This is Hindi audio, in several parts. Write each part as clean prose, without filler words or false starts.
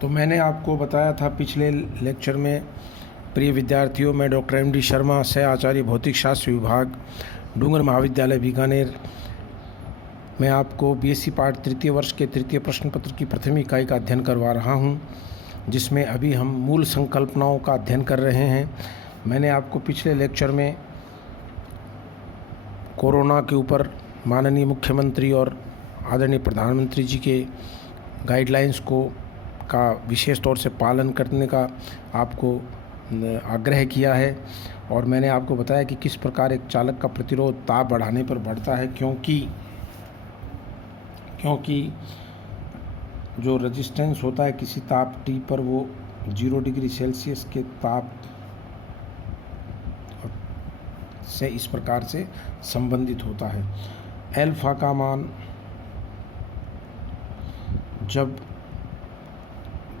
तो मैंने आपको बताया था पिछले लेक्चर में, प्रिय विद्यार्थियों, मैं डॉक्टर एम.डी. शर्मा, सह आचार्य भौतिक शास्त्र विभाग, डूंगर महाविद्यालय बीकानेर। मैं आपको बीएससी पार्ट तृतीय वर्ष के तृतीय प्रश्न पत्र की प्रथम इकाई का अध्ययन करवा रहा हूं, जिसमें अभी हम मूल संकल्पनाओं का अध्ययन कर रहे हैं। मैंने आपको पिछले लेक्चर में कोरोना के ऊपर माननीय मुख्यमंत्री और आदरणीय प्रधानमंत्री जी के गाइडलाइंस का विशेष तौर से पालन करने का आपको आग्रह किया है, और मैंने आपको बताया कि किस प्रकार एक चालक का प्रतिरोध ताप बढ़ाने पर बढ़ता है, क्योंकि जो रेजिस्टेंस होता है किसी ताप T पर, वो 0 डिग्री सेल्सियस के ताप से इस प्रकार से संबंधित होता है। एल्फा का मान जब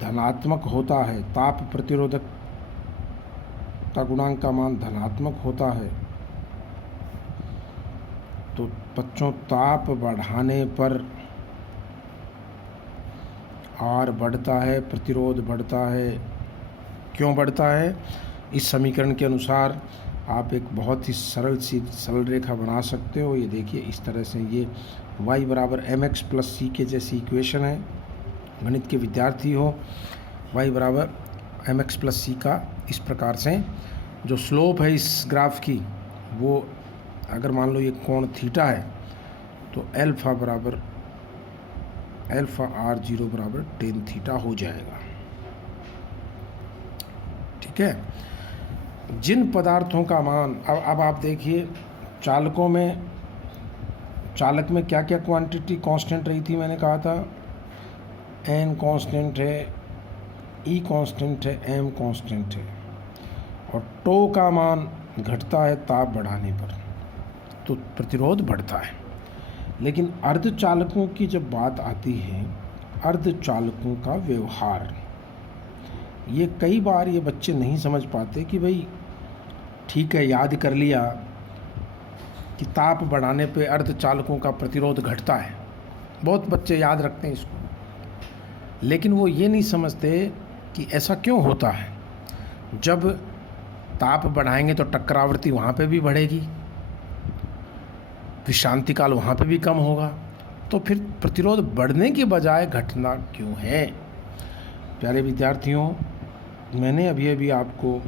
धनात्मक होता है, ताप प्रतिरोधकता गुणांक का मान धनात्मक होता है, तो बच्चों ताप बढ़ाने पर R बढ़ता है, प्रतिरोध बढ़ता है। क्यों बढ़ता है? इस समीकरण के अनुसार आप एक बहुत ही सरल रेखा बना सकते हो। ये देखिए, इस तरह से ये y बराबर mx प्लस c के जैसी इक्वेशन है। गणित के विद्यार्थी हो, y बराबर mx प्लस c का इस प्रकार से जो स्लोप है इस ग्राफ की, वो अगर मान लो ये कोण थीटा है, तो अल्फा r0 बराबर tan थीटा हो जाएगा। ठीक है। जिन पदार्थों का मान, अब आप देखिए, चालक में क्या क्या क्वांटिटी कांस्टेंट रही थी। मैंने कहा था n कांस्टेंट है, E कांस्टेंट है, m कांस्टेंट है, और टो का मान घटता है ताप बढ़ाने पर, तो प्रतिरोध बढ़ता है। लेकिन अर्धचालकों की जब बात आती है, अर्धचालकों का व्यवहार, ये कई बार ये बच्चे नहीं समझ पाते कि भाई ठीक है, याद कर लिया कि ताप बढ़ाने पे अर्धचालकों का प्रतिरोध घटता है, बहुत बच्चे याद रखते हैं इसको, लेकिन वो ये नहीं समझते कि ऐसा क्यों होता है। जब ताप बढ़ाएंगे तो टक्करावृत्ति वहाँ पे भी बढ़ेगी, विश्रांति काल वहाँ पे भी कम होगा, तो फिर प्रतिरोध बढ़ने के बजाय घटना क्यों है? प्यारे विद्यार्थियों, मैंने अभी आपको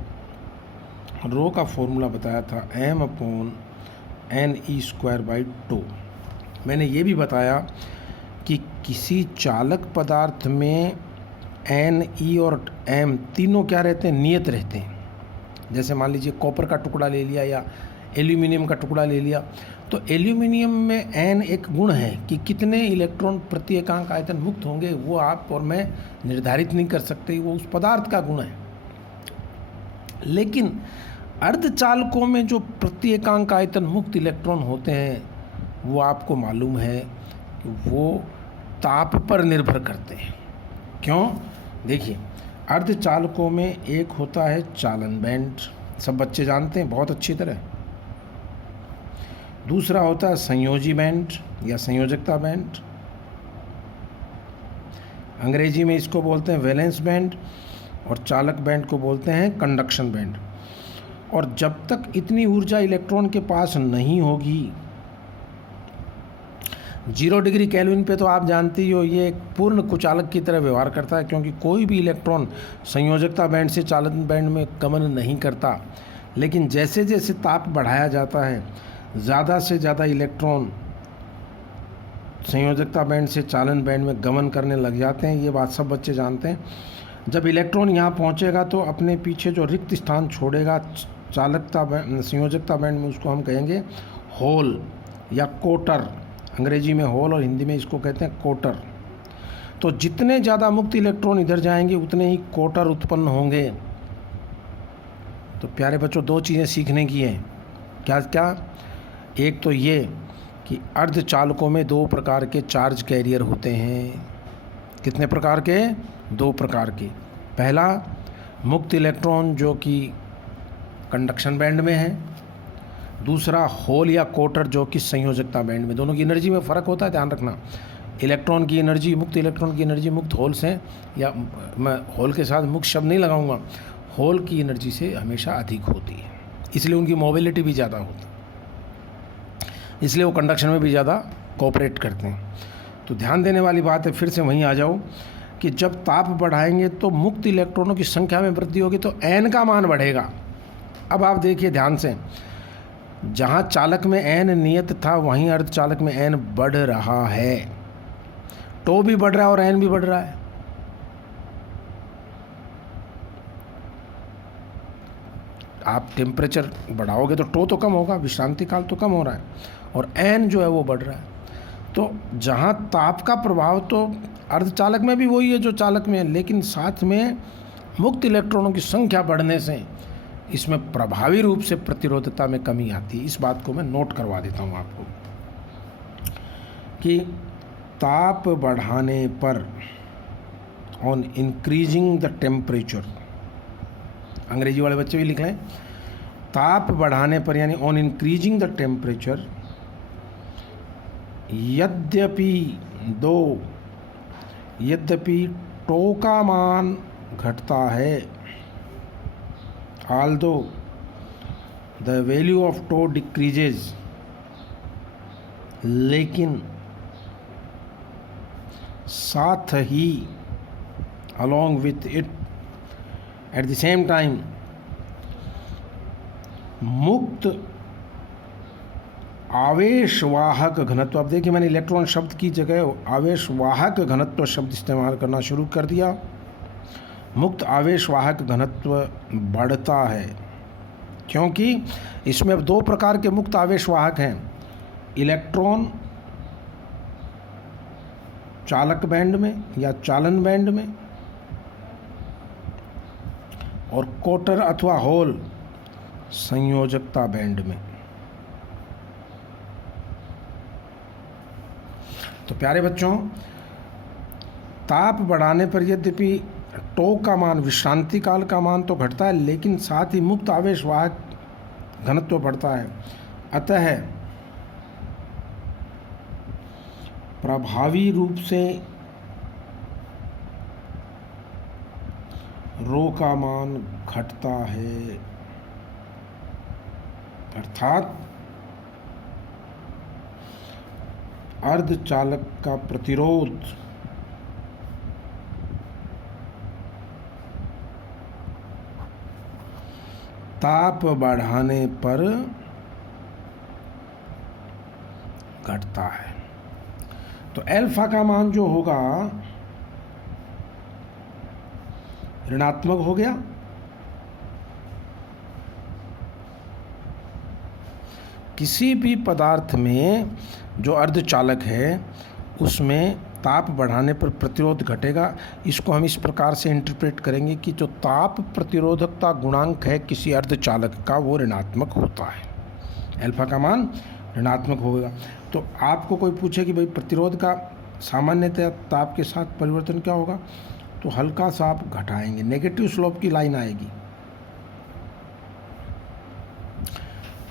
रो का फॉर्मूला बताया था, m/ne²/τ। मैंने ये भी बताया कि किसी चालक पदार्थ में n, e और m तीनों क्या रहते हैं? नियत रहते हैं। जैसे मान लीजिए कॉपर का टुकड़ा ले लिया या एल्यूमिनियम का टुकड़ा ले लिया, तो एल्यूमिनियम में n एक गुण है कि कितने इलेक्ट्रॉन प्रति एकांक आयतन मुक्त होंगे, वो आप और मैं निर्धारित नहीं कर सकते, वो उस पदार्थ का गुण है। लेकिन अर्धचालकों में जो प्रति एकांक आयतन मुक्त इलेक्ट्रॉन होते हैं, वो आपको मालूम है कि वो ताप पर निर्भर करते हैं। क्यों? देखिए, अर्धचालकों में एक होता है चालन बैंड, सब बच्चे जानते हैं बहुत अच्छी तरह। दूसरा होता है संयोजी बैंड या संयोजकता बैंड, अंग्रेजी में इसको बोलते हैं वैलेंस बैंड, और चालक बैंड को बोलते हैं कंडक्शन बैंड। और जब तक इतनी ऊर्जा इलेक्ट्रॉन के पास नहीं होगी, 0 डिग्री केल्विन पे तो आप जानते ही हो, ये एक पूर्ण कुचालक की तरह व्यवहार करता है, क्योंकि कोई भी इलेक्ट्रॉन संयोजकता बैंड से चालन बैंड में गमन नहीं करता। लेकिन जैसे जैसे ताप बढ़ाया जाता है, ज़्यादा से ज़्यादा इलेक्ट्रॉन संयोजकता बैंड से चालन बैंड में गमन करने लग जाते हैं। ये बात सब बच्चे जानते हैं। जब इलेक्ट्रॉन यहाँ पहुँचेगा तो अपने पीछे जो रिक्त स्थान छोड़ेगा संयोजकता बैंड में, उसको हम कहेंगे होल या कोटर। अंग्रेजी में होल और हिंदी में इसको कहते हैं कोटर। तो जितने ज़्यादा मुक्त इलेक्ट्रॉन इधर जाएंगे, उतने ही कोटर उत्पन्न होंगे। तो प्यारे बच्चों, 2 चीज़ें सीखने की हैं। क्या क्या? एक तो ये कि अर्धचालकों में 2 प्रकार के चार्ज कैरियर होते हैं। कितने प्रकार के? 2 प्रकार के। पहला, मुक्त इलेक्ट्रॉन जो कि कंडक्शन बैंड में है। दूसरा, होल या कोटर जो कि संयोजकता बैंड में। दोनों की एनर्जी में फ़र्क होता है, ध्यान रखना। इलेक्ट्रॉन की एनर्जी, मुक्त इलेक्ट्रॉन की एनर्जी मुक्त होल से, या मैं होल के साथ मुक्त शब्द नहीं लगाऊंगा, होल की एनर्जी से हमेशा अधिक होती है, इसलिए उनकी मोबिलिटी भी ज़्यादा होती है, इसलिए वो कंडक्शन में भी ज़्यादा कोऑपरेट करते हैं। तो ध्यान देने वाली बात है, फिर से वहीं आ जाओ कि जब ताप बढ़ाएंगे तो मुक्त इलेक्ट्रॉनों की संख्या में वृद्धि होगी तो n का मान बढ़ेगा। अब आप देखिए ध्यान से, जहाँ चालक में n नियत था वहीं अर्धचालक में n बढ़ रहा है, टो भी बढ़ रहा है और n भी बढ़ रहा है। आप टेम्परेचर बढ़ाओगे तो टो तो कम होगा, विश्रांति काल तो कम हो रहा है, और n जो है वो बढ़ रहा है। तो जहाँ ताप का प्रभाव तो अर्धचालक में भी वही है जो चालक में है, लेकिन साथ में मुक्त इलेक्ट्रॉनों की संख्या बढ़ने से इसमें प्रभावी रूप से प्रतिरोधकता में कमी आती है। इस बात को मैं नोट करवा देता हूँ आपको कि ताप बढ़ाने पर, ऑन इंक्रीजिंग द टेम्परेचर, अंग्रेजी वाले बच्चे भी लिख लें, ताप बढ़ाने पर यानी ऑन इंक्रीजिंग द टेम्परेचर, यद्यपि टो का मान घटता है, although the value of tau decreases, लेकिन साथ ही along with it at the same time मुक्त आवेशवाहक घनत्व, अब देखिए मैंने इलेक्ट्रॉन शब्द की जगह आवेशवाहक घनत्व शब्द इस्तेमाल करना शुरू कर दिया। मुक्त आवेशवाहक घनत्व बढ़ता है क्योंकि इसमें अब दो प्रकार के मुक्त आवेशवाहक हैं, इलेक्ट्रॉन चालक बैंड में या चालन बैंड में, और कोटर अथवा होल संयोजकता बैंड में। तो प्यारे बच्चों, ताप बढ़ाने पर यद्यपि टो का मान, विश्रांति काल का मान तो घटता है, लेकिन साथ ही मुक्त आवेशवाहक घनत्व बढ़ता है। अतः प्रभावी रूप से रो का मान घटता है, अर्थात अर्धचालक का प्रतिरोध ताप बढ़ाने पर घटता है। तो अल्फा का मान जो होगा ऋणात्मक हो गया, किसी भी पदार्थ में जो अर्धचालक है उसमें ताप बढ़ाने पर प्रतिरोध घटेगा। इसको हम इस प्रकार से इंटरप्रेट करेंगे कि जो ताप प्रतिरोधकता गुणांक है किसी अर्धचालक का वो ऋणात्मक होता है, अल्फा का मान ऋणात्मक होगा। तो आपको कोई पूछे कि भाई प्रतिरोध का सामान्यतः ताप के साथ परिवर्तन क्या होगा, तो हल्का सा आप घटाएंगे, नेगेटिव स्लोप की लाइन आएगी।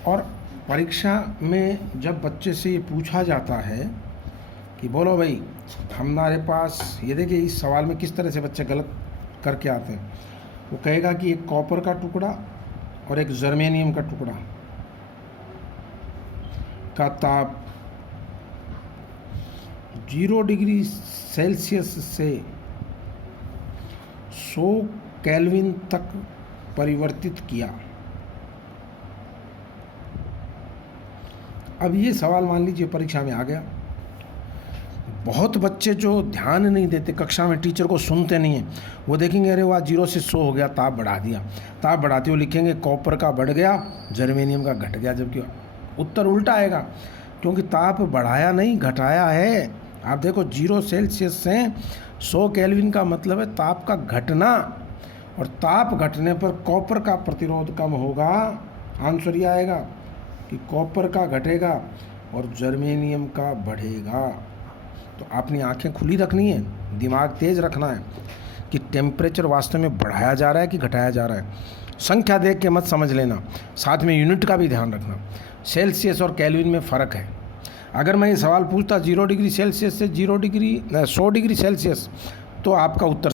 और परीक्षा में जब बच्चे से ये पूछा जाता है कि बोलो भाई हमारे पास, ये देखिए इस सवाल में किस तरह से बच्चे गलत करके आते हैं, वो कहेगा कि एक कॉपर का टुकड़ा और एक जर्मेनियम का टुकड़ा का ताप 0 डिग्री सेल्सियस से 100 केल्विन तक परिवर्तित किया। अब ये सवाल मान लीजिए परीक्षा में आ गया, बहुत बच्चे जो ध्यान नहीं देते, कक्षा में टीचर को सुनते नहीं हैं, वो देखेंगे अरे वाह 0 से 100 हो गया, ताप बढ़ा दिया, ताप बढ़ाते हुए लिखेंगे कॉपर का बढ़ गया, जर्मेनियम का घट गया, जबकि उत्तर उल्टा आएगा, क्योंकि ताप बढ़ाया नहीं घटाया है। आप देखो 0 सेल्सियस से 100 केल्विन का मतलब है ताप का घटना, और ताप घटने पर कॉपर का प्रतिरोध कम होगा। आंसर ये आएगा कि कॉपर का घटेगा और जर्मेनियम का बढ़ेगा। तो अपनी आंखें खुली रखनी है, दिमाग तेज रखना है कि टेम्परेचर वास्तव में बढ़ाया जा रहा है कि घटाया जा रहा है। संख्या देख के मत समझ लेना, साथ में यूनिट का भी ध्यान रखना। सेल्सियस और केल्विन में फ़र्क है। अगर मैं ये सवाल पूछता 0 डिग्री सेल्सियस से 100 डिग्री सेल्सियस, तो आपका उत्तर